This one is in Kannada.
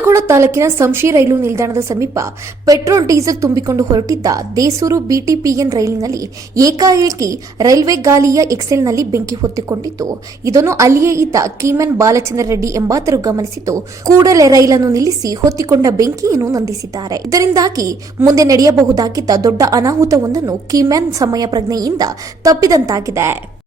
ಕುಂದಗೋಳ ತಾಲೂಕಿನ ಸಂಶಿ ರೈಲು ನಿಲ್ದಾಣದ ಸಮೀಪ ಪೆಟ್ರೋಲ್ ಡೀಸೆಲ್ ತುಂಬಿಕೊಂಡು ಹೊರಟಿದ್ದ ದೇಸೂರು ಬಿಟಿಪಿಎನ್ ರೈಲಿನಲ್ಲಿ ಏಕಾಏಕಿ ರೈಲ್ವೆ ಗಾಲಿಯ ಎಕ್ಸೆಲ್ನಲ್ಲಿ ಬೆಂಕಿ ಹೊತ್ತಿಕೊಂಡಿತ್ತು. ಇದನ್ನು ಅಲ್ಲಿಯೇ ಇದ್ದ ಕೀಮನ್ ಬಾಲಚಂದ್ರ ರೆಡ್ಡಿ ಎಂಬಾತರು ಗಮನಿಸಿದ್ದು ಕೂಡಲೇ ರೈಲನ್ನು ನಿಲ್ಲಿಸಿ ಹೊತ್ತಿಕೊಂಡ ಬೆಂಕಿಯನ್ನು ನಂದಿಸಿದ್ದಾರೆ. ಇದರಿಂದಾಗಿ ಮುಂದೆ ನಡೆಯಬಹುದಾಗಿದ್ದ ದೊಡ್ಡ ಅನಾಹುತವೊಂದನ್ನು ಕೀಮನ್ ಸಮಯ ಪ್ರಜ್ಞೆಯಿಂದ ತಪ್ಪಿದಂತಾಗಿದೆ.